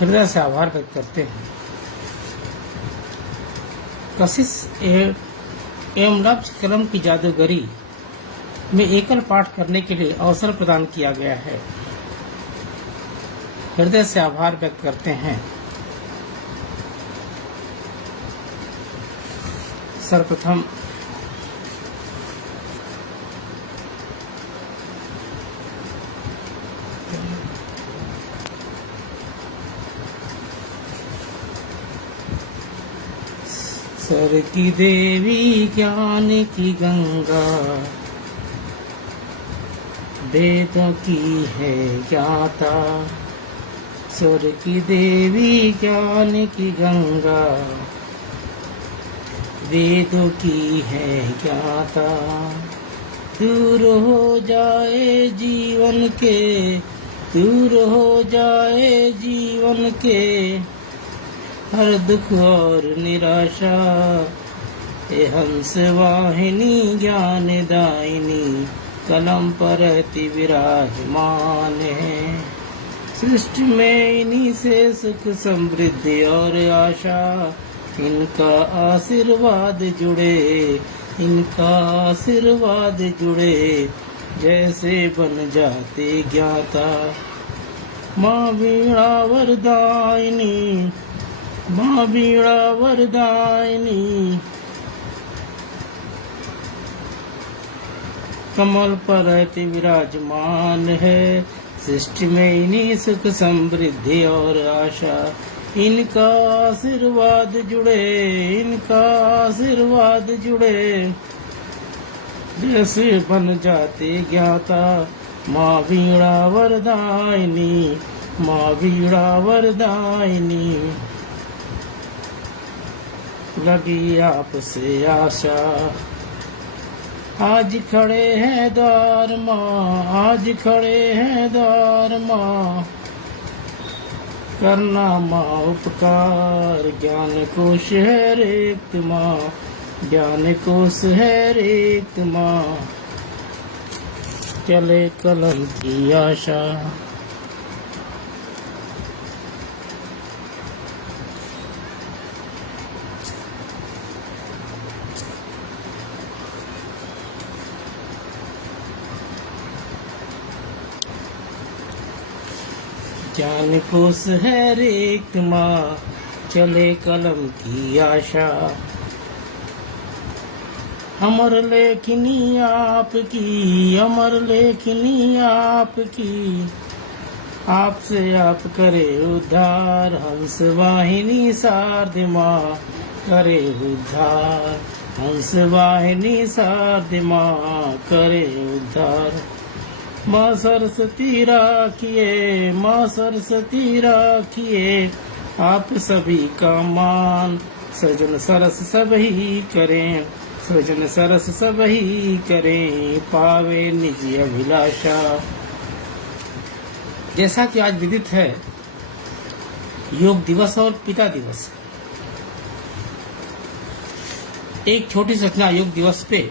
हृदय से आभार व्यक्त करते हैं। कशिश एवं नब्ज कलम की जादूगरी में एकल पाठ करने के लिए अवसर प्रदान किया गया है। हृदय से आभार व्यक्त करते हैं। सर्वप्रथम सर की देवी ज्ञान की गंगा, वेदों की है ज्ञाता। सर की देवी ज्ञान की गंगा, वेदों की है ज्ञाता। दूर हो जाए जीवन के, दूर हो जाए जीवन के हर दुख और निराशा। ए हंस वाहिनी ज्ञान दायिनी कलम पर रहती विराजमान है। सृष्टि में इन्हीं से सुख समृद्धि और आशा। इनका आशीर्वाद जुड़े, इनका आशीर्वाद जुड़े, जैसे बन जाते ज्ञाता। माँ वीणा वरदायिनी, माँ वीणा वरदायिनी कमल पर रहती विराजमान है। सृष्टि में इन्हीं सुख समृद्धि और आशा। इनका आशीर्वाद जुड़े, इनका आशीर्वाद जुड़े, जैसे बन जाते ज्ञाता। माँ वीणा वरदायिनी, माँ वीणा वरदायिनी लगी आपसे आशा। आज खड़े हैं द्वार माँ, आज खड़े हैं द्वार माँ। करना माँ उपकार, ज्ञान कोश है रिक्त माँ, ज्ञान कोश है रिक्त माँ। चले कलम की आशा। ज्ञान कोश है रिक्त माँ, चले कलम की आशा। अमर लेखनी आपकी, अमर लेखनी आपकी, आपसे आप करे उद्धार। हंस वाहिनी शारद माँ करे उद्धार, हंस वाहिनी शारद माँ करे उद्धार। माँ सरस्वती राखिए, माँ सरस्वती राखिए, आप सभी का मान। सृजन सरस सब ही करें, सृजन सरस सब ही करें, पावे निज अभिलाषा। जैसा कि आज विदित है योग दिवस और पिता दिवस, एक छोटी सूचना योग दिवस पे,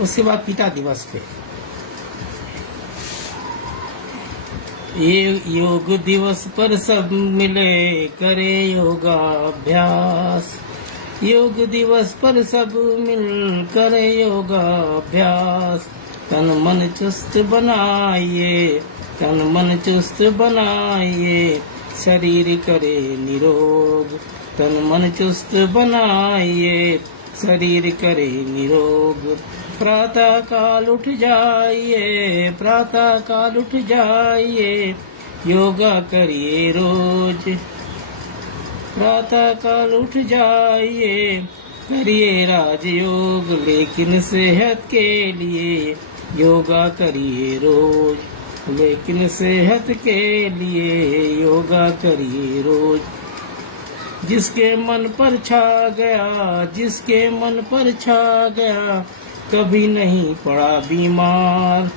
उसके बाद पिता दिवस पे। ये योग दिवस पर सब मिले करे योगाभ्यास। योग दिवस पर सब मिल करे योगाभ्यास। तन मन चुस्त बनाइए, तन मन चुस्त बनाइए, शरीर करे निरोग। तन मन चुस्त बनाइए, शरीर करे निरोग। प्रातः काल उठ जाइए, प्रातः काल उठ जाइए, योगा करिए रोज। प्रातः काल उठ जाइए, करिए राजयोग, लेकिन सेहत के लिए योगा करिए रोज। लेकिन सेहत के लिए योगा करिए रोज। जिसके मन पर छा गया, जिसके मन पर छा गया, कभी नहीं पड़ा बीमार।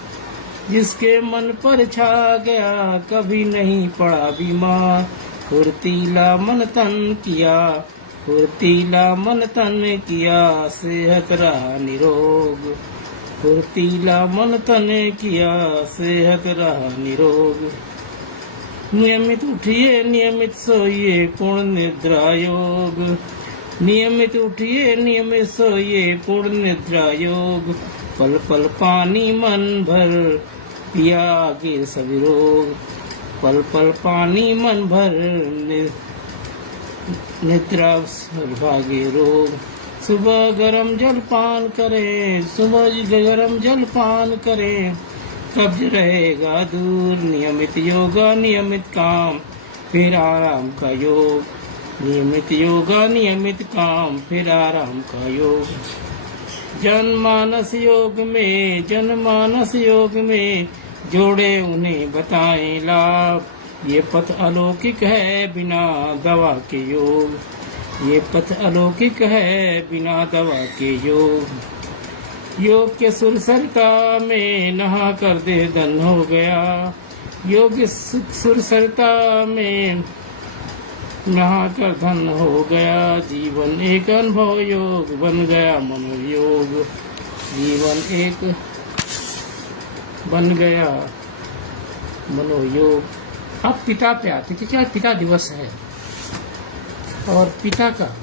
जिसके मन पर छा गया, कभी नहीं पड़ा बीमार। फुर्तीला मन तन किया, फुर्तीला मन तन किया, सेहत रहा निरोग। फुर्तीला मन तन किया, सेहत रहा निरोग। नियमित उठिए नियमित सोइए पूर्ण निद्रा योग। नियमित उठिए नियमित सोइए पूर्ण निद्रा योग। पल पल पानी मन भर पिया आगे सभी रोग। पल पल पानी मन भर निद्रा भागे रोग। सुबह गरम जल पान करें, सुबह गरम जल पान करें, कब्ज रहेगा दूर। नियमित योगा नियमित काम फिर आराम का योग। नियमित योगा नियमित काम फिर आराम का योग। जनमानस योग में जोड़े उन्हें बताएं लाभ। ये पथ अलौकिक है बिना दवा के योग। ये पथ अलौकिक है बिना दवा के योग। योग के सुरसरिता में नहा कर देह धन हो गया। योग सुरसरिता में नहा कर धन हो गया। जीवन एक अनुभव योग बन गया मनोयोग। जीवन एक बन गया मनोयोग। अब पिता पे आते थे, क्या पिता दिवस है और पिता का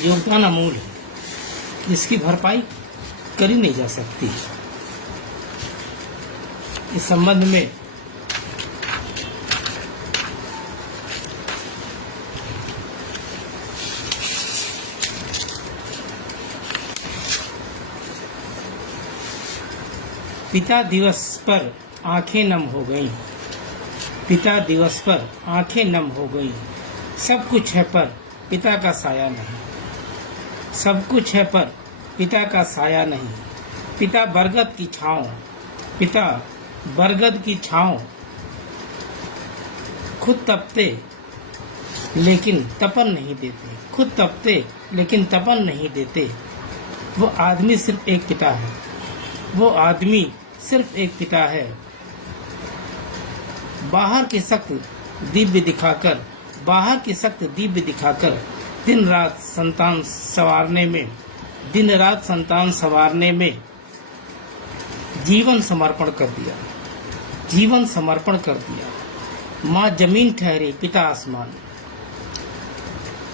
योगदान अमूल है, जिसकी भरपाई करी नहीं जा सकती। इस संबंध में पिता दिवस पर आंखें नम हो गईं। पिता दिवस पर आंखें नम हो गईं। सब कुछ है पर पिता का साया नहीं। सब कुछ है पर पिता का साया नहीं। पिता बरगद की छांव, पिता बरगद की छांव, खुद तपते लेकिन तपन नहीं देते। खुद तपते लेकिन तपन नहीं देते। वो आदमी सिर्फ एक पिता है। वो आदमी सिर्फ एक पिता है। बाहर के सख्त दिव्य दिखाकर, बाहर के सख्त दिव्य दिखाकर दिन रात संतान संवारने में जीवन समर्पण कर दिया। जीवन समर्पण कर दिया। माँ जमीन ठहरी पिता आसमान।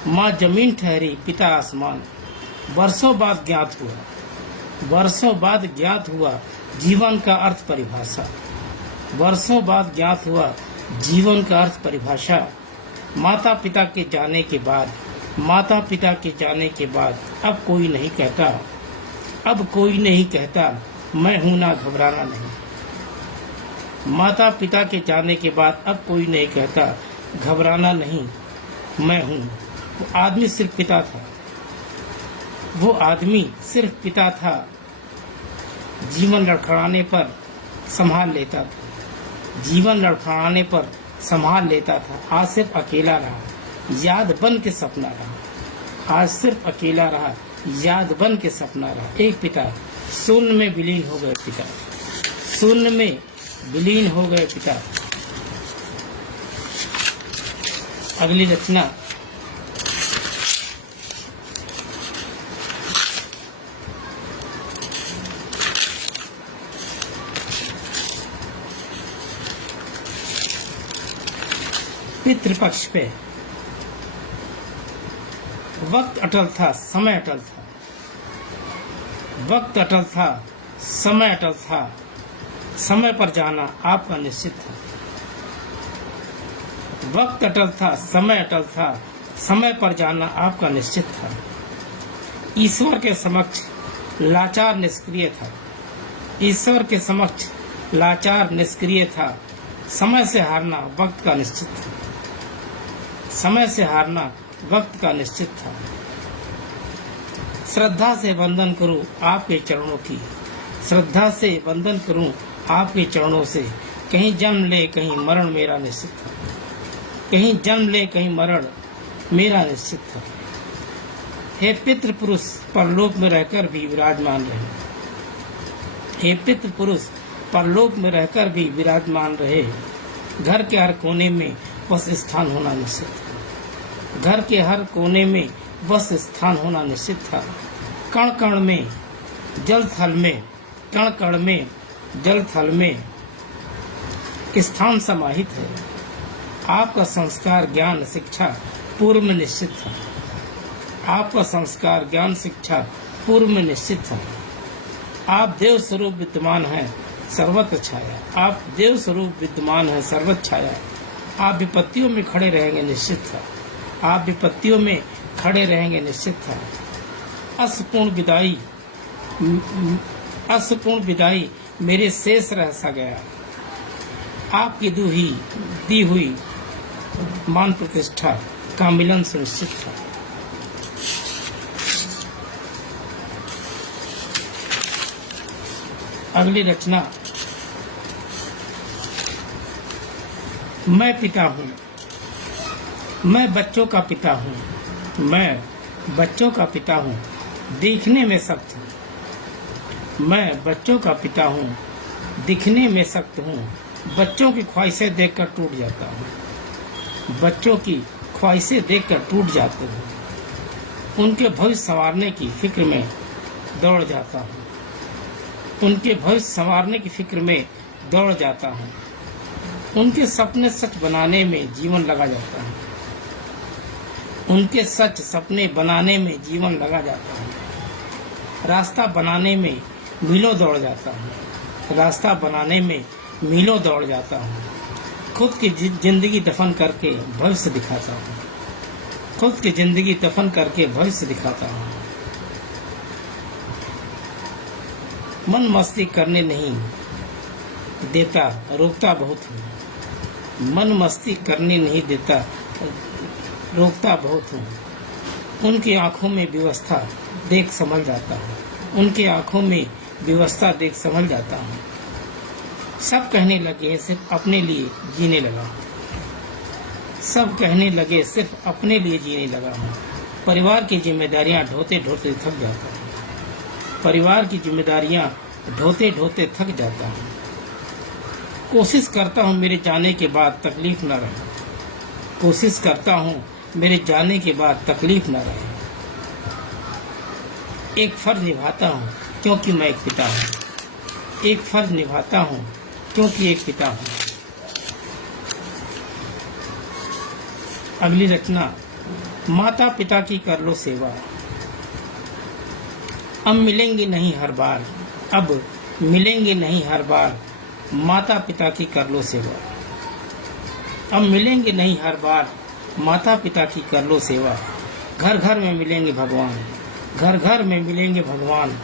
माँ जमीन ठहरी पिता आसमान। वर्षों बाद ज्ञात हुआ, वर्षों बाद ज्ञात हुआ जीवन का अर्थ परिभाषा। वर्षों बाद ज्ञात हुआ जीवन का अर्थ परिभाषा। माता पिता के जाने के बाद, माता पिता के जाने के बाद अब कोई नहीं कहता, अब कोई नहीं कहता मैं हूं ना, घबराना नहीं। माता पिता के जाने के बाद अब कोई नहीं कहता घबराना नहीं, मैं हूं। वो आदमी सिर्फ पिता था। वो आदमी सिर्फ पिता था। जीवन लड़खड़ाने पर संभाल लेता था। जीवन लड़खड़ाने पर संभाल लेता था। आज सिर्फ अकेला रहा, याद बन के सपना रहा। आज सिर्फ अकेला रहा, याद बन के सपना रहा। एक पिता शून्य में विलीन हो गए। पिता शून्य में विलीन हो गए। पिता। अगली रचना पितृपक्ष पे। वक्त अटल था, समय अटल था। वक्त अटल था, समय अटल था। समय पर जाना आपका निश्चित था। वक्त अटल था, समय अटल था। समय पर जाना आपका निश्चित था। ईश्वर के समक्ष लाचार निष्क्रिय था। ईश्वर के समक्ष लाचार निष्क्रिय था। समय से हारना वक्त का निश्चित था। समय से हारना वक्त का निश्चित था। श्रद्धा से वंदन करूं आपके चरणों की। श्रद्धा से वंदन करूं आपके चरणों से। कहीं जन्म ले कहीं मरण मेरा निश्चित था। कहीं जन्म ले कहीं मरण मेरा निश्चित था। हे पितृ पुरुष परलोक में रहकर भी विराजमान रहे। हे पितृ पुरुष परलोक में रहकर भी विराजमान रहे। घर के हर कोने में बस स्थान होना निश्चित था। घर के हर कोने में बस स्थान होना निश्चित था। कण कण में जल थल में, कण कण में जल थल में स्थान समाहित है। आपका संस्कार ज्ञान शिक्षा पूर्व में निश्चित था। आपका संस्कार ज्ञान शिक्षा पूर्व में निश्चित है। आप देव स्वरूप विद्यमान हैं, सर्वत्र छाया। आप देव स्वरूप विद्यमान हैं, सर्वत्र छाया। आप विपत्तियों में खड़े रहेंगे, निश्चित था। आप विपत्तियों में खड़े रहेंगे, निश्चित था। असपूर्ण विदाई मेरे शेष रह सा गया। आपकी दी हुई मान प्रतिष्ठा का मिलन सुनिश्चित था। अगली रचना। मैं पिता हूँ, मैं बच्चों का पिता हूँ, मैं बच्चों का पिता हूँ, देखने में सख्त हूँ। मैं बच्चों का पिता हूँ, दिखने में सख्त हूँ। बच्चों की ख्वाहिशें देखकर टूट जाता हूँ। बच्चों की ख्वाहिशें देखकर टूट जाते हूँ। उनके भविष्य संवारने की फिक्र में दौड़ जाता हूँ। उनके भविष्य संवारने की फिक्र में दौड़ जाता हूँ। उनके सपने सच बनाने में जीवन लगा जाता है। उनके सच सपने बनाने में जीवन लगा जाता है। रास्ता बनाने में मीलों दौड़ जाता हूँ। रास्ता बनाने में मीलों दौड़ जाता हूँ। खुद की जिंदगी दफन करके भविष्य दिखाता हूँ। खुद की जिंदगी दफन करके भविष्य दिखाता हूँ। मन मस्ती करने नहीं देता, रोकता बहुत हूँ। मन मस्ती करने नहीं देता, रोकता बहुत हूँ। उनकी आंखों में व्यवस्था देख समझ जाता हूँ। उनकी आंखों में व्यवस्था देख समझ जाता हूँ। सब कहने लगे सिर्फ अपने लिए जीने लगा हूँ। सब कहने लगे सिर्फ अपने लिए जीने लगा हूँ। परिवार की जिम्मेदारियां ढोते ढोते थक जाता हूँ। परिवार की जिम्मेदारियां ढोते ढोते थक जाता हूँ। कोशिश करता हूँ मेरे जाने के बाद तकलीफ न रहे। कोशिश करता हूँ मेरे जाने के बाद तकलीफ न रहे। एक फर्ज निभाता हूँ क्योंकि मैं एक पिता हूँ। एक फर्ज निभाता हूँ क्योंकि एक पिता हूँ। अगली रचना। माता पिता की कर लो सेवा। अब मिलेंगे नहीं हर बार, अब मिलेंगे नहीं हर बार। माता पिता की कर लो सेवा। अब मिलेंगे नहीं हर बार, माता पिता की कर लो सेवा। घर घर में मिलेंगे भगवान, घर घर में मिलेंगे भगवान।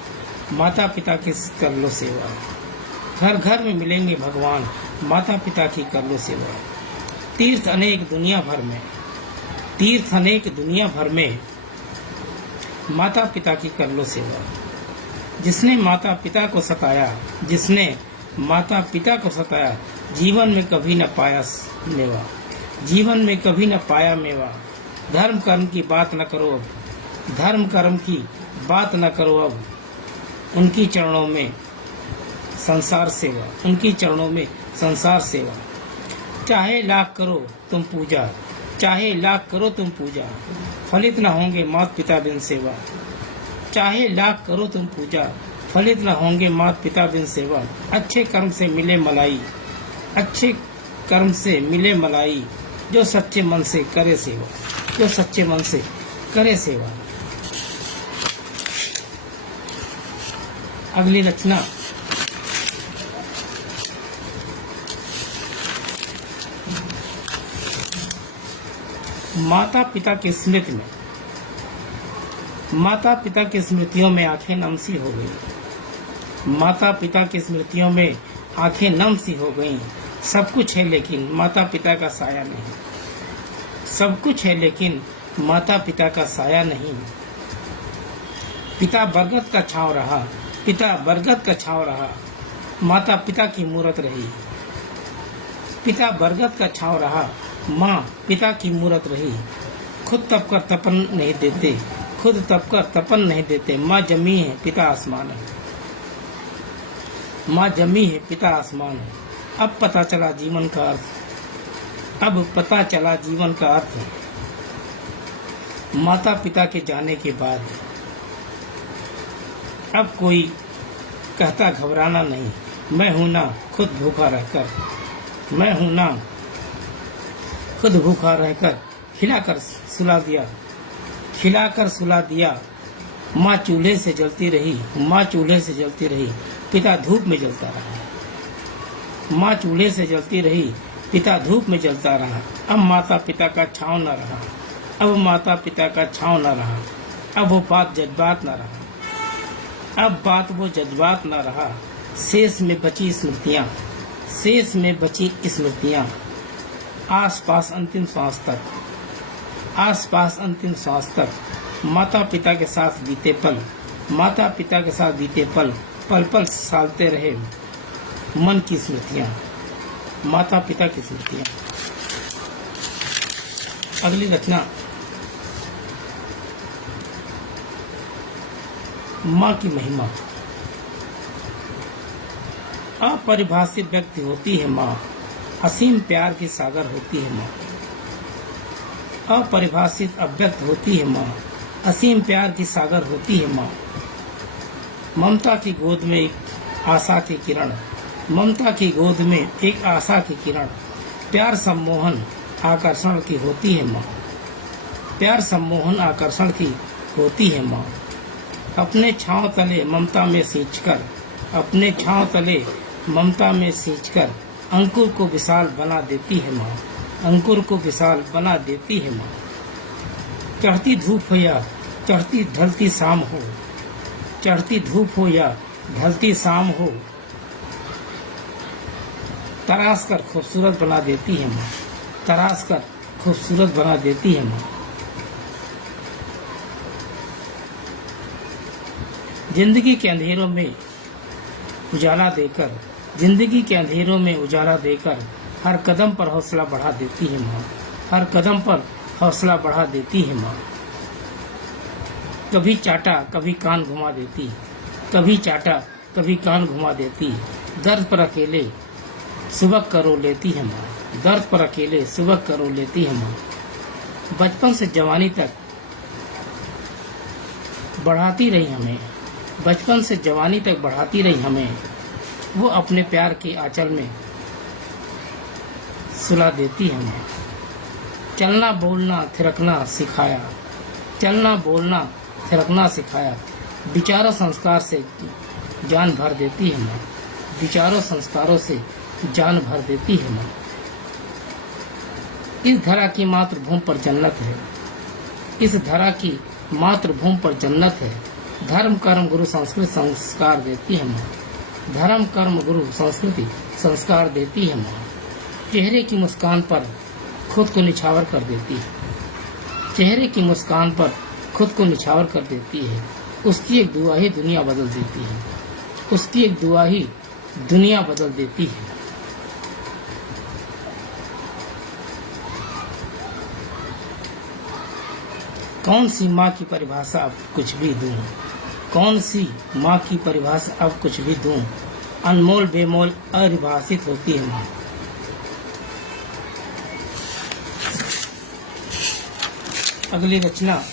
माता पिता की कर लो सेवा। घर घर में मिलेंगे भगवान, माता पिता की कर लो सेवा। तीर्थ अनेक दुनिया भर में, तीर्थ अनेक दुनिया भर में। माता पिता की कर लो सेवा। जिसने माता पिता को सताया, जिसने माता पिता को सताया, जीवन में कभी न पाया मेवा। जीवन में कभी न पाया मेवा। धर्म कर्म की बात न करो अब, धर्म कर्म की बात न करो अब। उनकी चरणों में संसार सेवा, उनकी चरणों में संसार सेवा। चाहे लाख करो तुम पूजा, चाहे लाख करो तुम पूजा, फलित न होंगे माता पिता बिन सेवा। चाहे लाख करो तुम पूजा, फलित न होंगे माता पिता बिन सेवा। अच्छे कर्म से मिले मलाई, अच्छे कर्म से मिले मलाई। जो सच्चे मन से करे सेवा, जो सच्चे मन से करे सेवा। अगली रचना। माता पिता की स्मृति में, माता पिता की स्मृतियों में आंखें नम सी हो गई। माता पिता की स्मृतियों में आंखें नम सी हो गईं। सब कुछ है लेकिन माता पिता का साया नहीं। सब कुछ है लेकिन माता पिता का साया नहीं। पिता बरगद का छांव रहा, पिता बरगद का छांव रहा। माता पिता की मूरत रही। पिता बरगद का छांव रहा, माँ पिता की मूरत रही। खुद तप कर तपन नहीं देते, खुद तप कर तपन नहीं देते। माँ जमी है पिता आसमान है, माँ जमी है पिता आसमान है। अब पता चला जीवन का अर्थ, अब पता चला जीवन का अर्थ। माता पिता के जाने के बाद अब कोई कहता घबराना नहीं। मैं हूं ना खुद भूखा रहकर, मैं हूं ना खुद भूखा रहकर खिलाकर सुला दिया। माँ चूल्हे से जलती रही, पिता धूप में जलता रहा। माँ चूल्हे से जलती रही, पिता धूप में जलता रहा। अब माता पिता का छांव न रहा, अब वो बात जज्बात न रहा। शेष में बची स्मृतियाँ, आस पास अंतिम सांस तक माता पिता के साथ बीते पल, पल पल सालते रहे मन की स्मृतियाँ, माता पिता की स्मृतियाँ। अगली रचना माँ की महिमा। अपरिभाषित व्यक्ति होती है माँ, असीम प्यार की सागर होती है माँ। अपरिभाषित अव्यक्त होती है माँ, असीम प्यार की सागर होती है माँ। ममता की गोद में एक आशा की किरण, प्यार सम्मोहन आकर्षण की होती है माँ। अपने छांव तले ममता में सींचकर अंकुर को विशाल बना देती है माँ। चढ़ती धूप हो या ढलती शाम हो, तराश कर खूबसूरत बना देती है माँ। जिंदगी के अंधेरों में उजाला देकर हर कदम पर हौसला बढ़ा देती है माँ। कभी चाटा कभी कान घुमा देती, दर्द पर अकेले सुबह करो लेती है माँ। बचपन से जवानी तक बढ़ाती रही हमें, वो अपने प्यार के आंचल में सुला देती है माँ। चलना बोलना थिरकना सिखाया, विचारों संस्कारों से जान भर देती है माँ। इस धरा की मातृभूमि पर जन्नत है, धर्म कर्म गुरु संस्कृति संस्कार देती है माँ। चेहरे की मुस्कान पर खुद को निछावर कर देती है, उसकी एक दुआ ही दुनिया बदल देती है। कौन सी माँ की परिभाषा अब कुछ भी दूं, अनमोल बेमोल अरिभाषित होती है माँ। अगली रचना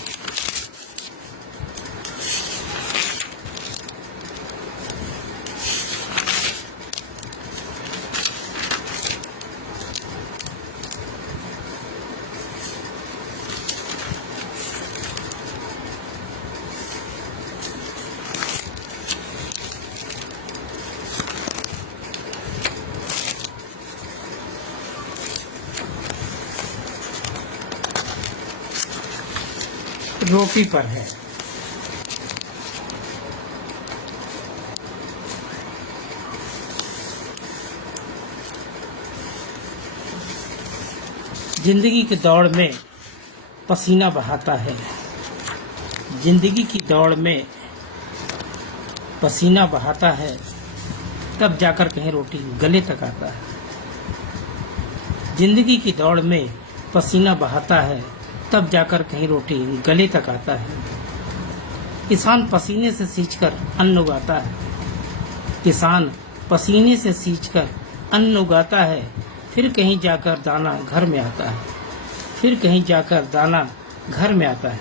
रोटी पर है। जिंदगी की दौड़ में पसीना बहाता है, तब जाकर कहीं रोटी गले तक आता है। जिंदगी की दौड़ में पसीना बहाता है, तब जाकर कहीं रोटी गले तक आता है। किसान पसीने से सींचकर अन्न उगाता है, फिर कहीं जाकर दाना घर में आता है।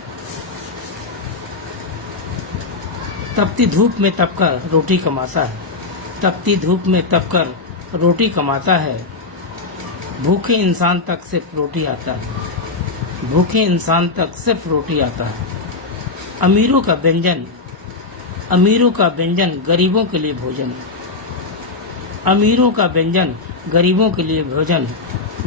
तपती धूप में तपकर रोटी कमाता है, भूखे इंसान तक सिर्फ रोटी आता है, भूखे इंसान तक सिर्फ रोटी आता है। अमीरों का व्यंजन, अमीरों का व्यंजन गरीबों के लिए भोजन, अमीरों का व्यंजन गरीबों के लिए भोजन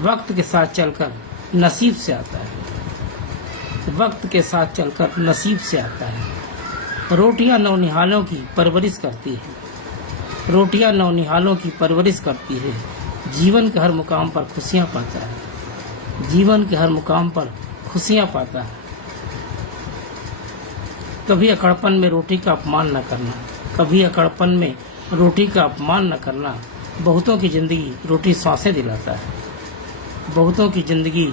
वक्त के साथ चलकर नसीब से आता है, वक्त के साथ चलकर नसीब से आता है। रोटियां नौनिहालों की परवरिश करती है, रोटियां नौनिहालों की परवरिश करती है। जीवन के हर मुकाम पर खुशियां पाता है, जीवन के हर मुकाम पर खुशियां पाता है। कभी अकड़पन में रोटी का अपमान न करना, कभी अकड़पन में रोटी का अपमान न करना। बहुतों की जिंदगी रोटी सांसें दिलाता है, बहुतों की जिंदगी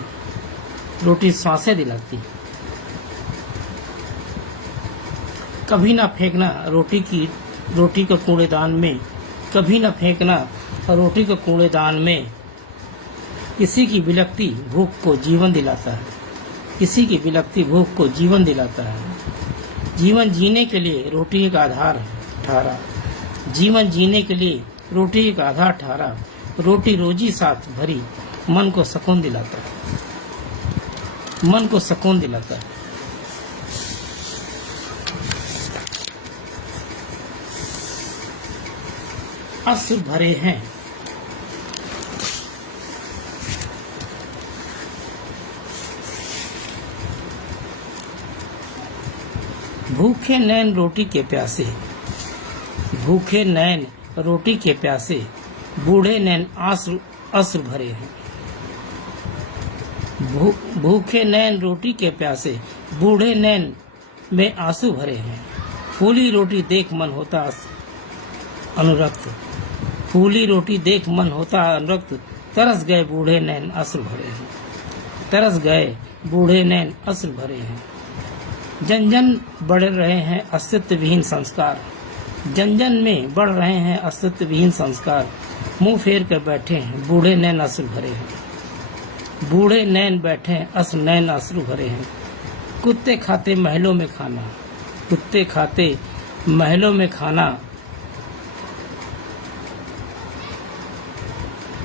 रोटी सांसें दिलाती है। कभी ना फेंकना रोटी को कूड़ेदान में, कभी ना फेंकना रोटी को कूड़ेदान में। किसी की विलकती भूख को जीवन दिलाता है, किसी की विलकती भूख को जीवन दिलाता है। जीवन जीने के लिए रोटी एक आधार है ठहरा, जीवन जीने के लिए रोटी एक आधार ठहरा। रोटी रोजी साथ भरी मन को सुकून दिलाता है, मन को सुकून दिलाता है। अश्रु भरे हैं, भूखे नैन रोटी के प्यासे, भूखे नैन रोटी के प्यासे। बूढ़े नैन अश्रु भरे हैं, भूखे नैन रोटी के प्यासे। बूढ़े नैन में आंसू भरे हैं। फूली रोटी देख मन होता अनुरक्त, फूली रोटी देख मन होता अनुरक्त। तरस गए बूढ़े नैन अश्रु भरे हैं, तरस गए बूढ़े नैन अश्रु भरे हैं। जन जन बढ़ रहे हैं अस्तित्व विहीन संस्कार, जन जन में बढ़ रहे हैं अस्तित्व विहीन संस्कार। मुंह फेर कर बैठे हैं बूढ़े नैन अश्रु भरे हैं, बूढ़े नैन बैठे हैं नैन अश्रु भरे हैं। कुत्ते खाते महलों में खाना, कुत्ते खाते महलों में खाना।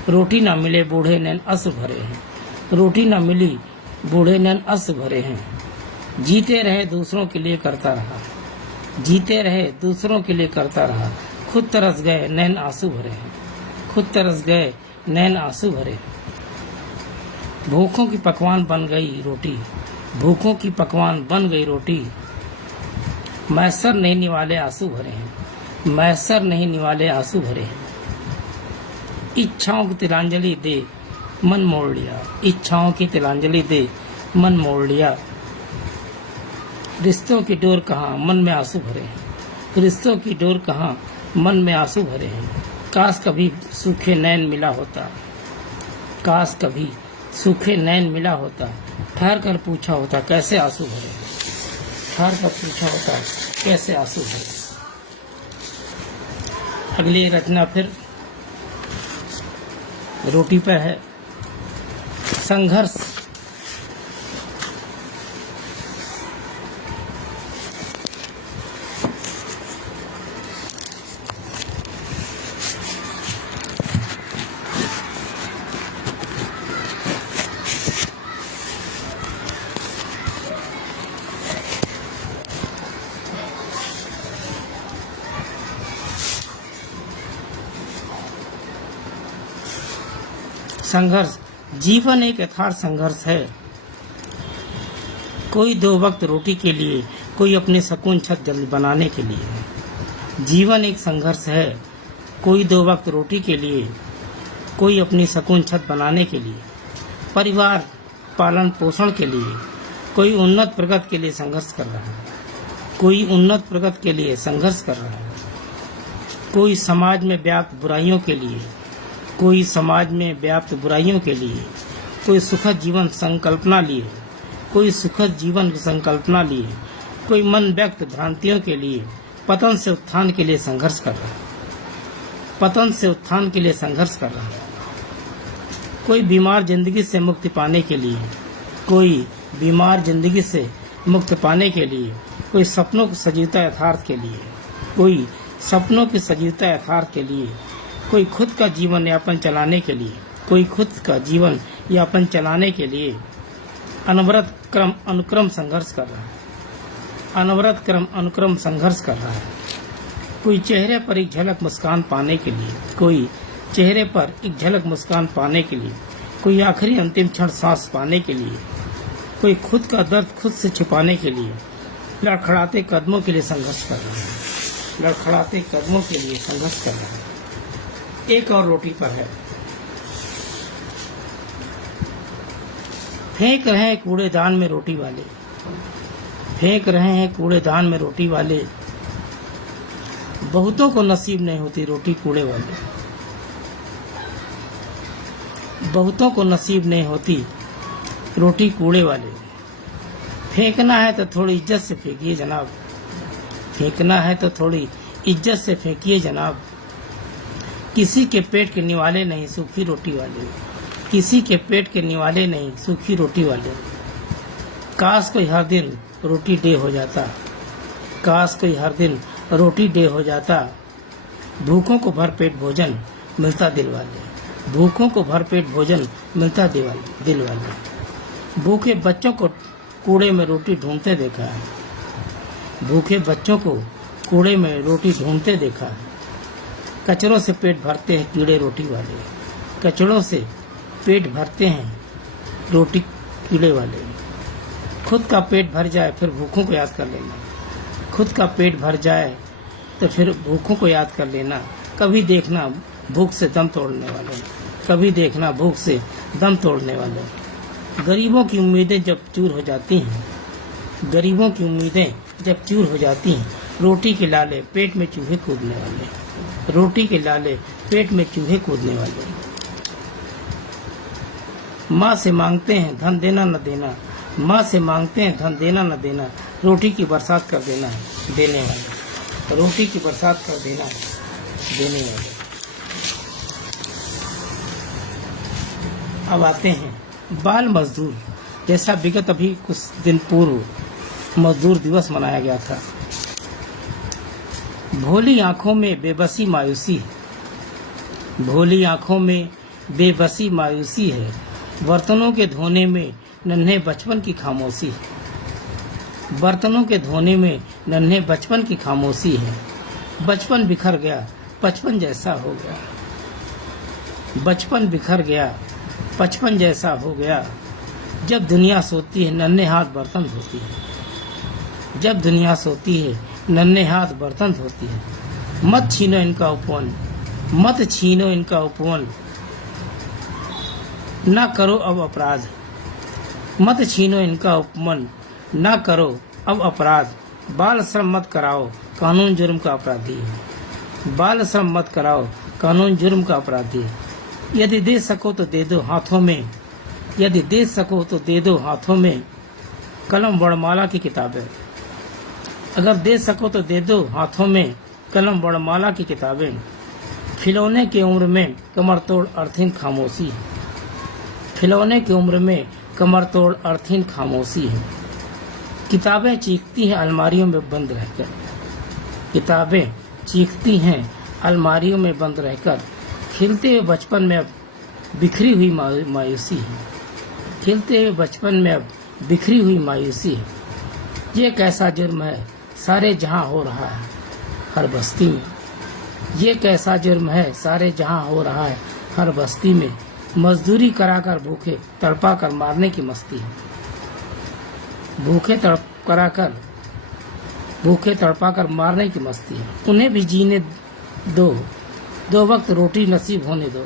रोटी ना मिले बूढ़े नैन अश्रु भरे हैं, रोटी ना मिली बूढ़े नैन अश्रु भरे हैं। जीते रहे दूसरों के लिए करता रहा, जीते रहे दूसरों के लिए करता रहा। खुद तरस गए नैन आंसू भरे हैं, खुद तरस गए नैन आंसू भरे। भूखों की पकवान बन गई रोटी, भूखों की पकवान बन गई रोटी। मैसर नहीं निवाले आंसू भरे हैं, मैसर नहीं निवाले आंसू भरे हैं। इच्छाओं की तिलांजलि दे मन मोड़ लिया, इच्छाओं की तिलांजलि दे मन मोड़ लिया। रिश्तों की डोर कहाँ मन में आंसू भरे हैं, रिश्तों की डोर कहाँ मन में आंसू भरे हैं। काश कभी सूखे नैन मिला होता, काश कभी सूखे नैन मिला होता। ठहर कर पूछा होता कैसे आंसू भरे, ठहर कर पूछा होता कैसे आंसू भरे। अगली रचना फिर रोटी पर है। संघर्ष, संघर्ष। जीवन एक यथार्थ संघर्ष है। कोई 2 वक्त रोटी के लिए, कोई अपने सुकून छत जल्द बनाने के लिए। जीवन एक संघर्ष है। कोई 2 वक्त रोटी के लिए, कोई अपनी सुकून छत बनाने के लिए। परिवार पालन पोषण के लिए, कोई उन्नत प्रगति के लिए संघर्ष कर रहा है, कोई उन्नत प्रगति के लिए संघर्ष कर रहा है। कोई समाज में व्याप्त बुराइयों के लिए, कोई समाज में व्याप्त बुराइयों के लिए। कोई सुखद जीवन संकल्पना लिए, कोई सुखद जीवन की संकल्पना लिए। कोई मन व्यक्त भ्रांतियों के लिए, पतन से उत्थान के लिए संघर्ष कर रहा है, पतन से उत्थान के लिए संघर्ष कर रहा है। कोई बीमार जिंदगी से मुक्ति पाने के लिए, कोई बीमार जिंदगी से मुक्त पाने के लिए। कोई सपनों की सजीवता यथार्थ के लिए, कोई सपनों की सजीवता यथार्थ के लिए। कोई खुद का जीवन यापन चलाने के लिए, कोई खुद का जीवन यापन चलाने के लिए अनवरत क्रम अनुक्रम संघर्ष कर रहा है, अनवरत क्रम अनुक्रम संघर्ष कर रहा है। कोई चेहरे पर एक झलक मुस्कान पाने के लिए, कोई चेहरे पर एक झलक मुस्कान पाने के लिए, कोई आखिरी अंतिम क्षण सांस पाने के लिए, कोई खुद का दर्द खुद से छिपाने के लिए लड़खड़ाते कदमों के लिए संघर्ष कर रहा है, लड़खड़ाते कदमों के लिए संघर्ष कर रहा है। एक और रोटी पर है। फेंक रहे हैं कूड़ेदान में रोटी वाले, फेंक रहे हैं कूड़ेदान में रोटी वाले, बहुतों को नसीब नहीं होती रोटी कूड़े वाले, बहुतों को नसीब नहीं होती रोटी कूड़े वाले। फेंकना है तो थोड़ी इज्जत से फेंकिए जनाब, फेंकना है तो थोड़ी इज्जत से फेंकिए जनाब। किसी के पेट के निवाले नहीं सूखी रोटी वाले, किसी के पेट के निवाले नहीं सूखी रोटी वाले। काश कोई हर दिन रोटी डे हो जाता, काश कोई हर दिन रोटी डे हो जाता। भूखों को भरपेट भोजन मिलता दिल वाले, भूखों को भरपेट भोजन मिलता दिल वाले। भूखे बच्चों को कूड़े में रोटी ढूंढते देखा है, भूखे बच्चों को कूड़े में रोटी ढूंढते देखा है। कचरों से पेट भरते हैं कीड़े रोटी वाले, कचरों से पेट भरते हैं रोटी कीड़े वाले। खुद का पेट भर जाए फिर भूखों को याद कर लेना, खुद का पेट भर जाए तो फिर भूखों को याद कर लेना। कभी देखना भूख से दम तोड़ने वाले, कभी देखना भूख से दम तोड़ने वाले। गरीबों की उम्मीदें जब चूर हो जाती हैं, गरीबों की उम्मीदें जब चूर हो जाती हैं, रोटी के लाले पेट में चूहे कूदने वाले, रोटी के लाले पेट में चूहे कूदने वाले। माँ से मांगते हैं धन देना न देना, माँ से मांगते हैं धन देना न देना, रोटी की बरसात कर देना देने वाले, रोटी की बरसात कर देना देने वाले। अब आते हैं बाल मजदूर। जैसा विगत अभी कुछ दिन पूर्व मजदूर दिवस मनाया गया था। भोली आंखों में बेबसी मायूसी है, भोली आंखों में बेबसी मायूसी है। बर्तनों के धोने में नन्हे बचपन की खामोशी है, बर्तनों के धोने में नन्हे बचपन की खामोशी है। बचपन बिखर गया बचपन जैसा हो गया, बचपन बिखर गया बचपन जैसा हो गया। जब दुनिया सोती है नन्हे हाथ बर्तन धोती है, जब दुनिया सोती है नन्हे हाथ बर्तन धोती है। मत छीनो इनका उपवन, मत छीनो इनका उपवन, ना करो अब अपराध। मत छीनो इनका उपमन, ना करो अब अपराध। बाल श्रम मत कराओ कानून जुर्म का अपराधी है, बाल श्रम मत कराओ कानून जुर्म का अपराधी है। यदि दे सको तो दे दो हाथों में, यदि दे सको तो दे दो हाथों में कलम वर्णमाला की किताबें। अगर दे सको तो दे दो हाथों में कलम वर्णमाला की किताबें। खिलौने की उम्र में कमर तोड़ अर्थहीन खामोशी है, खिलौने की उम्र में कमर तोड़ अर्थहीन खामोशी है। किताबें चीखती हैं अलमारियों में बंद रहकर, किताबें चीखती हैं अलमारियों में बंद रहकर। खिलते हुए बचपन में अब बिखरी हुई मायूसी है, खिलते हुए बचपन में अब बिखरी हुई मायूसी है। ये कैसा जुर्म है सारे जहां हो रहा है हर बस्ती में, ये कैसा जुर्म है सारे जहां हो रहा है हर बस्ती में। मजदूरी कराकर भूखे तड़पा कर मारने की मस्ती है, भूखे तड़पा कर मारने की मस्ती है। उन्हें भी जीने दो, दो वक्त रोटी नसीब होने दो,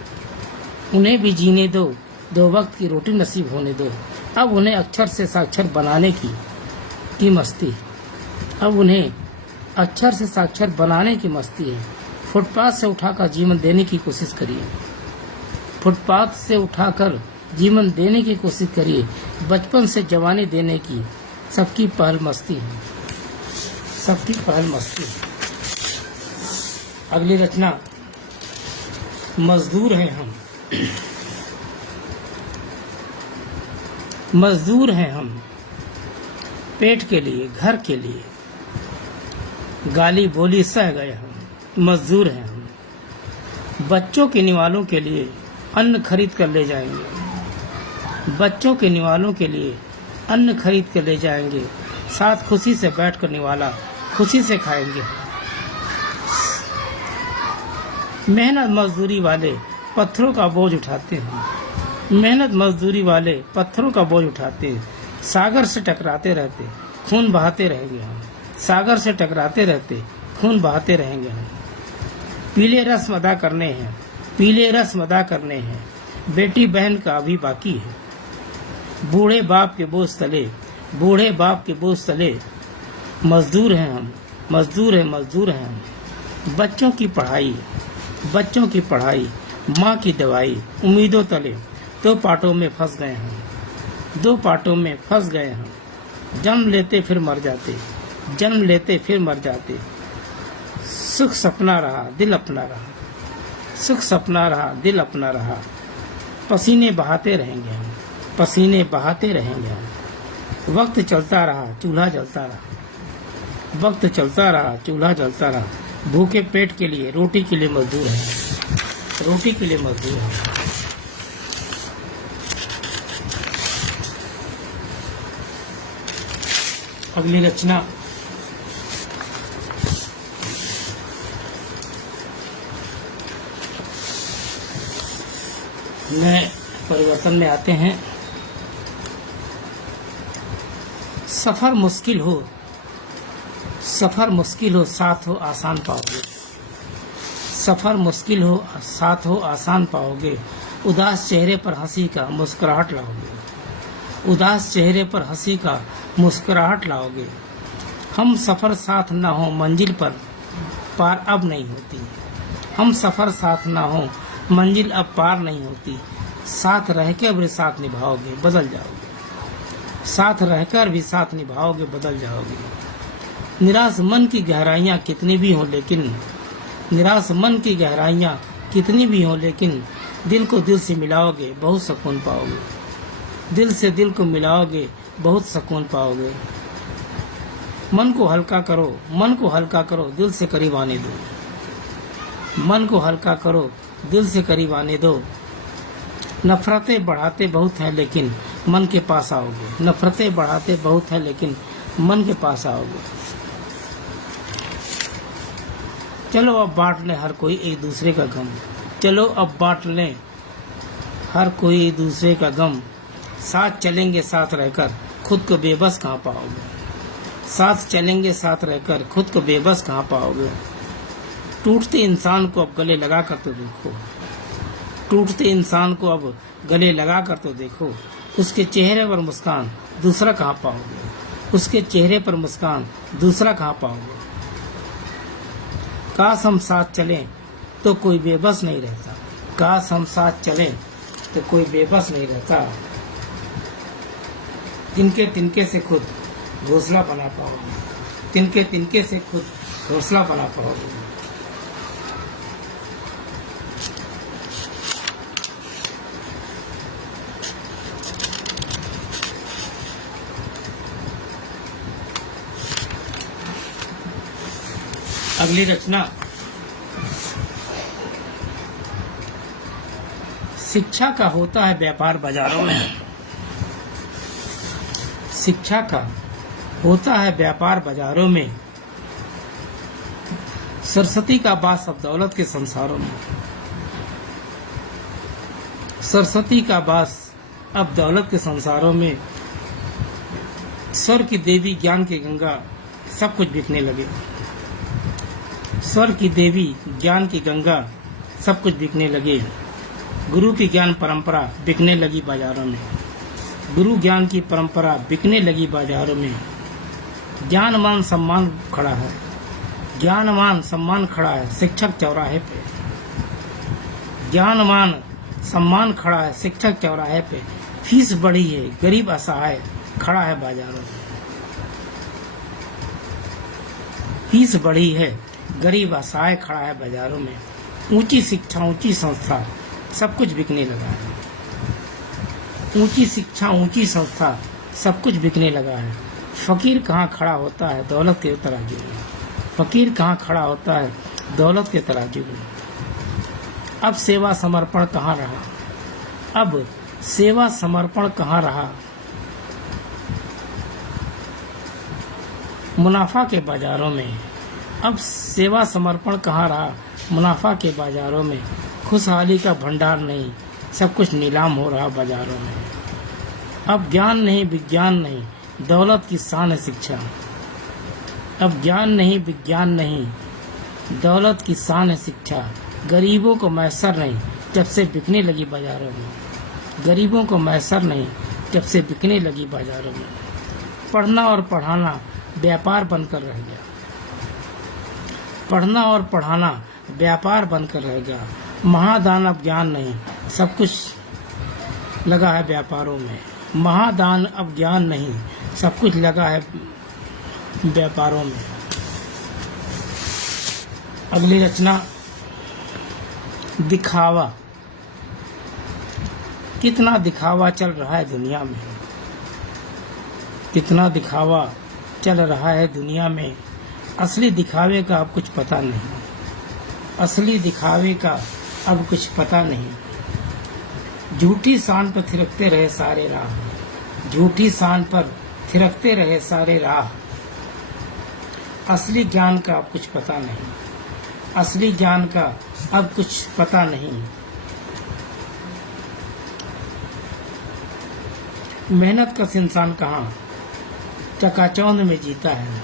उन्हें भी जीने दो, दो वक्त की रोटी नसीब होने दो। अब उन्हें अक्षर से साक्षर बनाने की मस्ती है, अब उन्हें अक्षर से साक्षर बनाने की मस्ती है। फुटपाथ से उठाकर जीवन देने की कोशिश करिए, फुटपाथ से उठाकर जीवन देने की कोशिश करिए। बचपन से जवानी देने की सबकी पहल मस्ती है, सबकी पहल मस्ती है। अगली रचना मजदूर हैं हम, मजदूर हैं हम पेट के लिए घर के लिए। गाली बोली सह गए हम, मजदूर हैं हम बच्चों के निवालों के लिए, अन्न खरीद कर ले जाएंगे। बच्चों के निवालों के लिए अन्न खरीद कर ले जाएंगे। साथ खुशी से बैठकर निवाला खुशी से खाएंगे। मेहनत मजदूरी वाले पत्थरों का बोझ उठाते हैं। मेहनत मजदूरी वाले पत्थरों का बोझ उठाते हैं। सागर से टकराते रहते खून बहाते रहेंगे हम। सागर से टकराते रहते खून बहाते रहेंगे हम। पीले रस्म अदा करने हैं, पीले रस्म अदा करने हैं। बेटी बहन का अभी बाकी है। बूढ़े बाप के बोझ तले, बूढ़े बाप के बोझ तले मजदूर हैं हम, मजदूर हैं, मजदूर हैं हम। बच्चों की पढ़ाई, बच्चों की पढ़ाई, माँ की दवाई, उम्मीदों तले दो पाटों में फंस गए हम, दो पाटों में फंस गए हम। जन्म लेते फिर मर जाते, जन्म लेते फिर मर जाते। सुख सपना रहा दिल अपना रहा, सुख सपना रहा दिल अपना रहा। पसीने बहाते रहेंगे हम, पसीने बहाते रहेंगे हम। वक्त चलता रहा चूल्हा जलता रहा, वक्त चलता रहा चूल्हा जलता रहा। भूखे पेट के लिए रोटी के लिए मजदूर हैं, रोटी के लिए मजदूर हैं। अगली रचना नए परिवर्तन में आते हैं। सफर मुश्किल हो, सफर मुश्किल हो साथ हो आसान पाओगे। सफर मुश्किल हो साथ हो आसान पाओगे। उदास चेहरे पर हंसी का मुस्कुराहट लाओगे, उदास चेहरे पर हंसी का मुस्कुराहट लाओगे। हम सफर साथ ना हो मंजिल पर पार अब नहीं होती। हम सफर साथ ना हो मंजिल अब पार नहीं होती। साथ रहकर भी साथ निभाओगे बदल जाओगे, साथ रहकर भी साथ निभाओगे बदल जाओगे। निराश मन की गहराइयाँ कितनी भी हों लेकिन, निराश मन की गहराइयाँ कितनी भी हों लेकिन दिल को दिल से मिलाओगे बहुत सुकून पाओगे। दिल से दिल को मिलाओगे बहुत सुकून पाओगे। मन को हल्का करो, मन को हल्का करो दिल से करीब आने दो। मन को हल्का करो दिल से करीब आने दो। नफरतें बढ़ाते बहुत हैं लेकिन मन के पास आओगे। नफरतें बढ़ाते बहुत हैं लेकिन मन के पास आओगे। चलो अब बांट लें हर कोई एक दूसरे का गम। चलो अब बांट लें हर कोई एक दूसरे का गम। साथ चलेंगे साथ रहकर खुद को बेबस कहाँ पाओगे। साथ चलेंगे साथ रहकर खुद को बेबस कहाँ पाओगे। टूटते इंसान को अब गले लगा कर तो देखो, टूटते इंसान को अब गले लगा कर तो देखो। उसके चेहरे पर मुस्कान दूसरा कहाँ पाओगे। उसके चेहरे पर मुस्कान दूसरा कहाँ पाओगे। काश हम साथ चलें तो कोई बेबस नहीं रहता। काश हम साथ चलें तो कोई बेबस नहीं रहता। तिनके तिनके से खुद घोंसला बना पाओगे। तिनके तिनके से खुद घोंसला बना पाओगे। अगली रचना शिक्षा का होता है व्यापार बाजारों में। शिक्षा का होता है व्यापार बाजारों में। सरस्वती का वास अब दौलत के संसारों में। सरस्वती का वास अब दौलत के संसारों में। स्वर की देवी ज्ञान की गंगा सब कुछ बिकने लगे। स्वर की देवी ज्ञान की गंगा सब कुछ बिकने लगे। गुरु की ज्ञान परंपरा बिकने लगी बाजारों में। गुरु ज्ञान की परंपरा बिकने लगी बाजारों में। ज्ञानमान सम्मान खड़ा है, ज्ञानमान सम्मान खड़ा है शिक्षक चौराहे पे। ज्ञानमान सम्मान खड़ा है शिक्षक चौराहे पे। फीस बढ़ी है गरीब असहाय खड़ा है बाजारों में। फीस बढ़ी है गरीब असहाय खड़ा है बाजारों में। ऊंची शिक्षा ऊंची संस्था सब कुछ बिकने लगा है। ऊंची शिक्षा ऊंची संस्था सब कुछ बिकने लगा है। फकीर कहाँ खड़ा होता है दौलत के तराजू में। फकीर कहाँ खड़ा होता है दौलत के तराजू में। अब सेवा समर्पण कहाँ रहा, अब सेवा समर्पण कहाँ रहा। मुनाफा के बाजारों में अब सेवा समर्पण कहाँ रहा। मुनाफा के बाजारों में खुशहाली का भंडार नहीं, सब कुछ नीलाम हो रहा बाजारों में। अब ज्ञान नहीं विज्ञान नहीं, दौलत की शान है शिक्षा। अब ज्ञान नहीं विज्ञान नहीं, दौलत की शान है शिक्षा। गरीबों को मैसर नहीं, जब से बिकने लगी बाजारों में। गरीबों को मैसर नहीं, जब से बिकने लगी बाजारों में। पढ़ना और पढ़ाना व्यापार बनकर रह गया। पढ़ना और पढ़ाना व्यापार बनकर रह गया। महादान अब ज्ञान नहीं, सब कुछ लगा है व्यापारों में। महादान अब ज्ञान नहीं, सब कुछ लगा है व्यापारों में। अगली रचना दिखावा। कितना दिखावा चल रहा है दुनिया में। कितना दिखावा चल रहा है दुनिया में। असली दिखावे का अब कुछ पता नहीं। असली दिखावे का अब कुछ पता नहीं। झूठी शान पर थिरकते रहे सारे राह। झूठी शान पर थिरकते रहे सारे राह। असली ज्ञान का अब कुछ पता नहीं। असली ज्ञान का अब कुछ पता नहीं। मेहनत का इंसान कहाँ चकाचौंध में जीता है।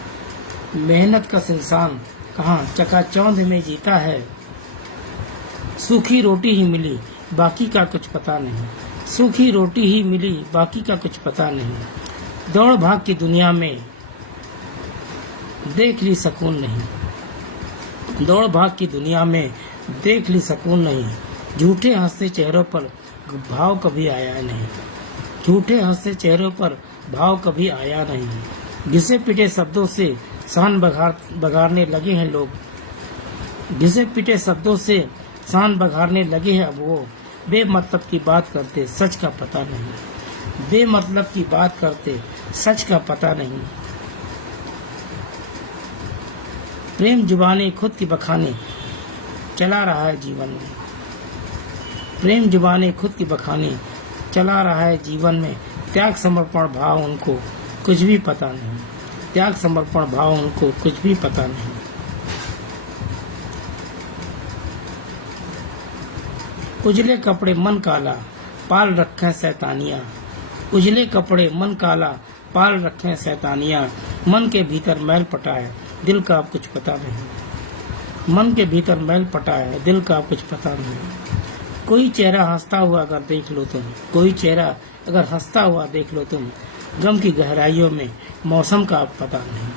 मेहनत का इंसान कहाँ चकाचौंध में जीता है। सूखी रोटी ही मिली, बाकी का कुछ पता नहीं। सूखी रोटी ही मिली, बाकी का कुछ पता नहीं। दौड़ भाग की दुनिया में देख ली सुकून नहीं। दौड़ भाग की दुनिया में देख ली सुकून नहीं। झूठे हंसते चेहरों पर भाव कभी आया नहीं। झूठे हंसते चेहरों पर भाव कभी आया नहीं। घिसे पिटे शब्दों से शान बघारने लगे हैं लोग। घिसे पिटे शब्दों से शान बघारने लगे हैं अब वो। बेमतलब की बात करते, सच का पता नहीं। बेमतलब की बात करते, सच का पता नहीं। प्रेम जुबानी खुद की बखाने चला रहा है जीवन में। प्रेम जुबानी खुद की बखाने चला रहा है जीवन में। त्याग समर्पण भाव उनको कुछ भी पता नहीं। त्याग समर्पण भाव उनको कुछ भी पता नहीं। उजले कपड़े मन काला पाल रखे शैतानियाँ। उजले कपड़े मन काला पाल रखे शैतानियाँ। मन के भीतर मैल पटा है, दिल का अब कुछ पता नहीं। मन के भीतर मैल पटा है, दिल का अब कुछ पता नहीं। कोई चेहरा हंसता हुआ अगर देख लो तुम, कोई चेहरा अगर हंसता हुआ देख लो तुम। गम की गहराइयों में मौसम का अब पता नहीं।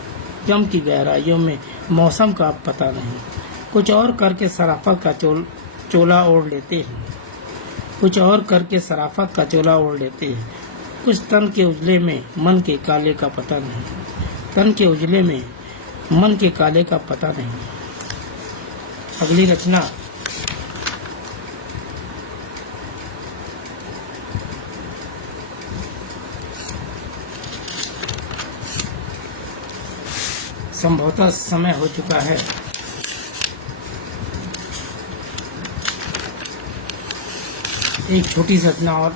गम की गहराइयों में मौसम का अब पता नहीं। कुछ और करके शराफत का चोला ओढ़ लेते हैं। कुछ और करके शराफत का चोला ओढ़ लेते हैं। कुछ तन के उजले में मन के काले का पता नहीं। तन के उजले में मन के काले का पता नहीं। अगली रचना संभवतः समय हो चुका है। एक छोटी सी रचना और।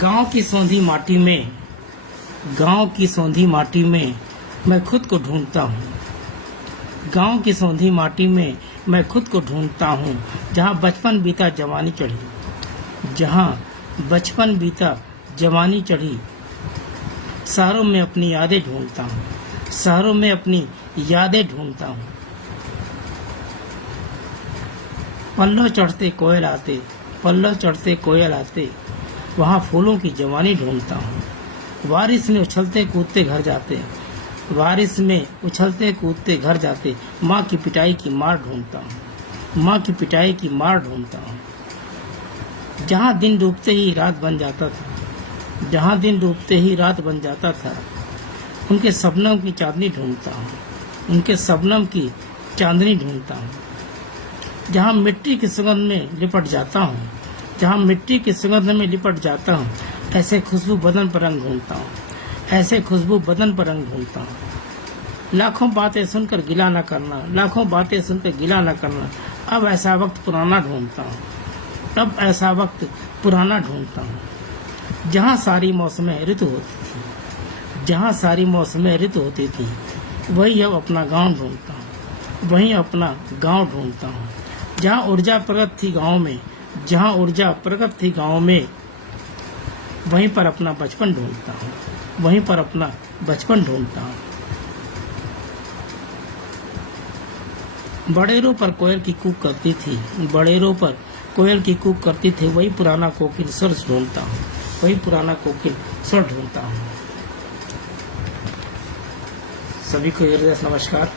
गांव की सौंधी माटी में, गांव की सौंधी माटी में मैं खुद को ढूंढता हूँ। गांव की सौंधी माटी में मैं खुद को ढूंढता हूँ। जहाँ बचपन बीता जवानी चढ़ी, जहाँ बचपन बीता जवानी चढ़ी। शहरों में अपनी यादें ढूंढता हूँ। शहरों में अपनी यादें ढूंढता हूँ। पल्लव चढ़ते कोयल आते, पल्लव चढ़ते कोयल आते। वहाँ फूलों की जवानी ढूंढता हूँ। बारिश में उछलते कूदते घर जाते, बारिश में उछलते कूदते घर जाते। माँ की पिटाई की मार ढूंढता हूँ। माँ की पिटाई की मार ढूंढता हूँ। जहाँ दिन डूबते ही रात बन जाता था, जहाँ दिन डूबते ही रात बन जाता था। उनके सपनों की चांदनी ढूंढता हूँ। उनके सपनों की चांदनी ढूंढता हूँ। जहाँ मिट्टी की सुगंध में लिपट जाता हूँ, जहाँ मिट्टी की सुगंध में लिपट जाता हूँ। ऐसे खुशबू बदन पर रंग ढूंढता हूँ। ऐसे खुशबू बदन पर रंग ढूंढता हूँ। लाखों बातें सुनकर गिला न करना, लाखों बातें सुनकर गिला न करना। अब ऐसा वक्त पुराना ढूंढता हूँ। तब ऐसा वक्त पुराना ढूंढता हूँ, जहाँ सारी मौसमें ऋतु होती थी, जहाँ सारी मौसमें ऋतु होती थी, वही अब अपना गांव ढूंढता हूँ, वहीं अपना गांव ढूंढता हूँ। जहाँ ऊर्जा प्रकट थी गांव में, जहाँ ऊर्जा प्रकट थी गांव में, वहीं पर अपना बचपन ढूंढता हूँ, वहीं पर अपना बचपन ढूंढता हूँ। बड़ेरों पर कोयल की कूक करती थी, बड़ेरों पर कोयल की कूक करती थी, वही पुराना कोकिल स्वर ढूंढता हूँ, वही पुराना कोकिल स्वर ढूंढता हूँ। सभी को हृदय नमस्कार।